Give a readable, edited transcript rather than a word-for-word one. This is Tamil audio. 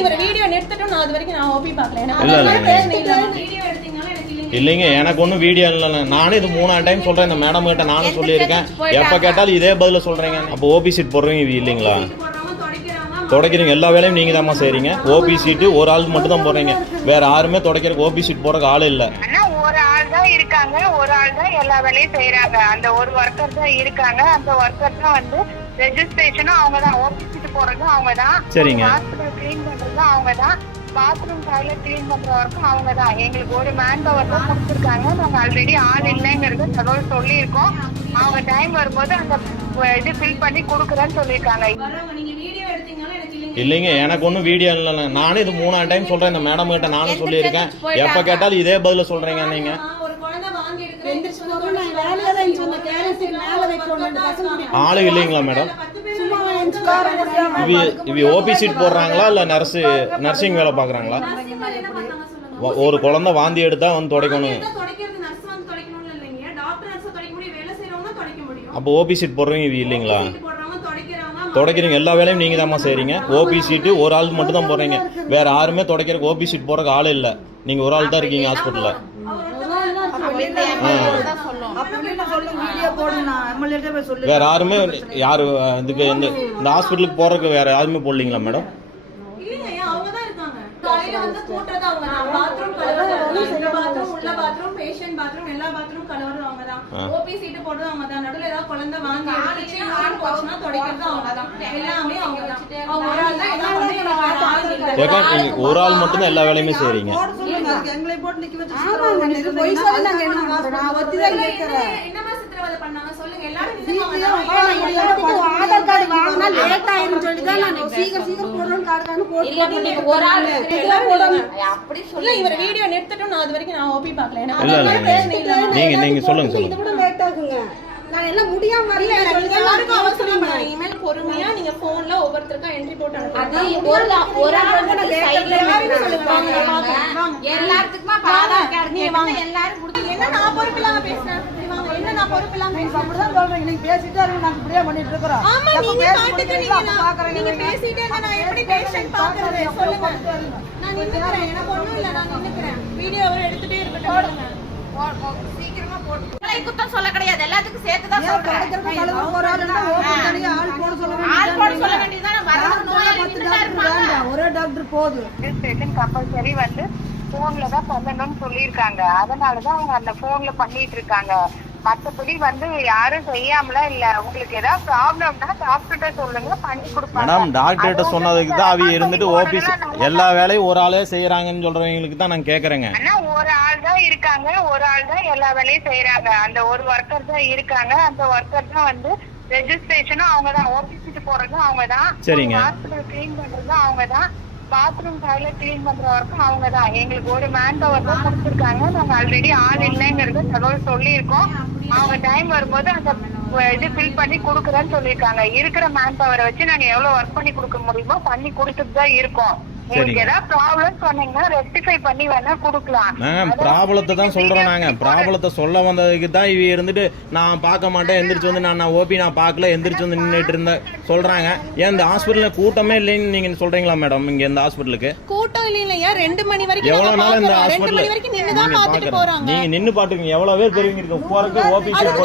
இவர் வீடியோ எடுத்துட்டு நான் அது வரைக்கும் நான் ஓபி பார்க்கல. இல்லைங்க, எனக்கு ஒன்றும் வீடியோ இல்லை. நானும் இது 3ஆம் டைம் சொல்றேன். இந்த மேடம் கிட்ட நானும் சொல்லியிருக்கேன். எப்ப கேட்டாலும் இதே பதில சொல்றீங்க. அப்போ ஓபி சீட் போடுறீங்க இல்லைங்களா? துடைக்கிறீங்க, எல்லா வேலையும் நீங்க தான் செய்றீங்க. ஓபி சீட்டு ஒரு ஆள் மட்டும் தான் போடுறீங்க, வேற யாருமே துடைக்கிறதுக்கு ஓபி சீட் போடுறதுக்கு ஆள் இல்லை. ஒரு ஆள் தான் இருக்காங்க, ஒரு ஆள் தான் எல்லா வேலையும் செய்யறாங்க. அந்த ஒரு ஒர்க்கர் தான் இருக்காங்க. அந்த ஒர்க்கர் தான் வந்து ரெஜிஸ்ட்ரேஷனும் அவங்க தான், ஓபி சீட் போடுறதும் அவங்க தான், சரிங்க, ஹாஸ்பிட்டல் கிளீன் பண்றதும் அவங்க தான், பாத்ரூம் டாய்லெட் கிளீன் பண்ற வரைக்கும் அவங்க தான். எங்களுக்கு ஒரு மேன் பவர் தான் கொடுத்துருக்காங்க. நாங்க ஆல்ரெடி ஆள் இல்லைங்கிறது தகவல் சொல்லியிருக்கோம். அவங்க டைம் வரும்போது அந்த இது ஃபில் பண்ணி கொடுக்குறேன்னு சொல்லியிருக்காங்க. இல்லைங்க, எனக்கு ஒன்றும் வீடியோ இல்லை. நானும் இது 3ஆம் டைம் சொல்றேன். இந்த மேடம் கிட்ட நானும் சொல்லியிருக்கேன். எப்ப கேட்டாலும் இதே பதில சொல்றீங்க நீங்க. ஆளு இல்லைங்களா மேடம்? இவ ஓபி சீட் போடுறாங்களா இல்ல நர்சிங் வேலை பாக்குறாங்களா? ஒரு குழந்தை வாந்தி எடுத்தா வந்து துடைக்கணும். அப்போ ஓபி சீட் போடுறீங்க இவ இல்லைங்களா? துடைக்கிறீங்க, எல்லா வேலையும் நீங்க தான் செய்றீங்க. ஓபி சீட்டு ஒரு ஆள் மட்டும் தான் போடுறீங்க, வேற யாருமே துடைக்கிறதுக்கு ஓபி சீட் போறதுக்கு ஆள் இல்லை. நீங்க ஒரு ஆள் தான் இருக்கீங்க ஹாஸ்பிட்டல்ல. வேற யாருமே இதுக்கு இந்த ஹாஸ்பிட்டலுக்கு போறதுக்கு வேற யாருமே போடலீங்களா மேடம்? ஒரு ஆள் மட்டும் தான் எல்லா வேலையுமே செய்றீங்க. இவர் வீடியோ எடுத்துட்டு நான் அது வரைக்கும் நான் ஓபி பார்க்கல. நீங்க சொல்லுங்க. நான் எல்லாம் முடியாம வரல. எல்லாருக்கும் அவசரம் இல்ல. இமெயில் பொறுமையா நீங்க போன்ல ஒவ்வொருத்தருக்கா என்ட்ரி போட்டு அனுப்புங்க. ஒரு ஆளுக்கு சைடுல சொல்லுவாங்க. எல்லாத்துக்குமா ஆதார் கார்டு நீங்க வாங்க. எல்லாரும் குடுத்து என்ன நான் பொறுப்பு இல்லாம பேசுறேன். வாங்க, என்ன நான் பொறுப்பு இல்லாம பேசுறேன். அப்படிதான் சொல்றீங்க. நீங்க பேசிட்டே இருங்க, நாங்க இப்படியே பண்ணிட்டு இருக்கோம். ஆமா, நீங்க பாட்டுக்கு நீங்க பேசிட்டே இருந்தா நான் எப்படி பேஷண்ட் பாக்குறது சொல்லுங்க. நான் நின்னுறேன், எனக்கு ஒண்ணும் இல்ல, நான் நின்னுறேன். வீடியோவை எடுத்துட்டே இருக்கட்டும். சீக்கிரமா போடு. குத்தம் சொல்ல கிடையாது, எல்லாத்துக்கும் சேர்த்து தான் சொல்றேன். ஆள் போட சொல்ல வேண்டியதுதான். ஒரே டாக்டர் போதும். ரெஜிஸ்ட்ரேஷன் கம்பல்சரி வந்து போன்ல தான் பண்ணணும்னு சொல்லியிருக்காங்க. அதனாலதான் அவங்க அந்த போன்ல பண்ணிட்டு இருக்காங்க. மற்றபடி வந்து யாரும் செய்யாமல இல்ல. உங்களுக்கு ஏதாவது ப்ராப்ளம்னா டாக்டர்கிட்ட சொல்லுங்க, பண்ணி கொடுப்பாங்க. மேடம், டாக்டர்கிட்ட சொன்னதுக்கு தான் அவங்க இருந்துட்டு ஆபீஸ் எல்லா வேலையும் ஒரு ஆளே செய்யறாங்கன்னு சொல்றவங்களுக்கு தான் நான் கேக்குறேங்க. ஒரு ஆள் தான் இருக்காங்க, ஒரு ஆள் தான் எல்லா வேலையும் செய்யறாங்க. அந்த ஒரு ஒர்க்கர் தான் இருக்காங்க. அந்த ஒர்க்கர் தான் வந்து ரெஜிஸ்ட்ரேஷனும் அவங்க தான், ஓபி சீட் போடுறதும் அவங்க தான், சரிங்க, ஹாஸ்பிட்டல் கிளீன் பண்றதும் அவங்க தான், பாத்ரூம் டாய்லெட் கிளீன் பண்ற வரைக்கும் அவங்க தான். எங்களுக்கு ஒரு மேன் பவர் தான் கொடுத்துருக்காங்க. நாங்க ஆல்ரெடி ஆள் இல்லைங்கிறது தகவல் சொல்லியிருக்கோம். அவங்க டைம் வரும்போது அந்த இது ஃபில் பண்ணி கொடுக்குறேன்னு சொல்லியிருக்காங்க. இருக்கிற மேன் பவரை வச்சு நாங்க எவ்வளவு ஒர்க் பண்ணி கொடுக்க முடியுமோ பண்ணி கொடுத்துட்டு தான் இருக்கோம். உங்களுக்கு ஏதாவது ப்ராப்ளம் சொன்னீங்கன்னா ரெக்டிஃபை பண்ணி வேணா கொடுக்கலாம். ப்ராப்ளத்தை தான் சொல்றோம். நாங்க ப்ராப்ளத்தை சொல்ல வந்ததுக்கு தான் இவ இருந்துட்டு நான் பார்க்க மாட்டேன், எந்திரிச்சு வந்து நான் ஓபி நான் பார்க்கல, எந்திரிச்சு வந்து நின்றுட்டு இருந்த சொல்றாங்க. ஏன் இந்த ஹாஸ்பிட்டல்ல கூட்டமே இல்லைன்னு நீங்க சொல்றீங்களா மேடம்? இங்க இந்த ஹாஸ்பிட்டலுக்கு கூட்டம் இல்லையா? 2 மணி வரைக்கும் எவ்வளவு நாள் இந்த ஹாஸ்பிட்டல் நீங்க நின்னு பாத்துக்கீங்க. எவ்வளவு பேர் தெரிவிங்க போறதுக்கு ஓபி போட்டு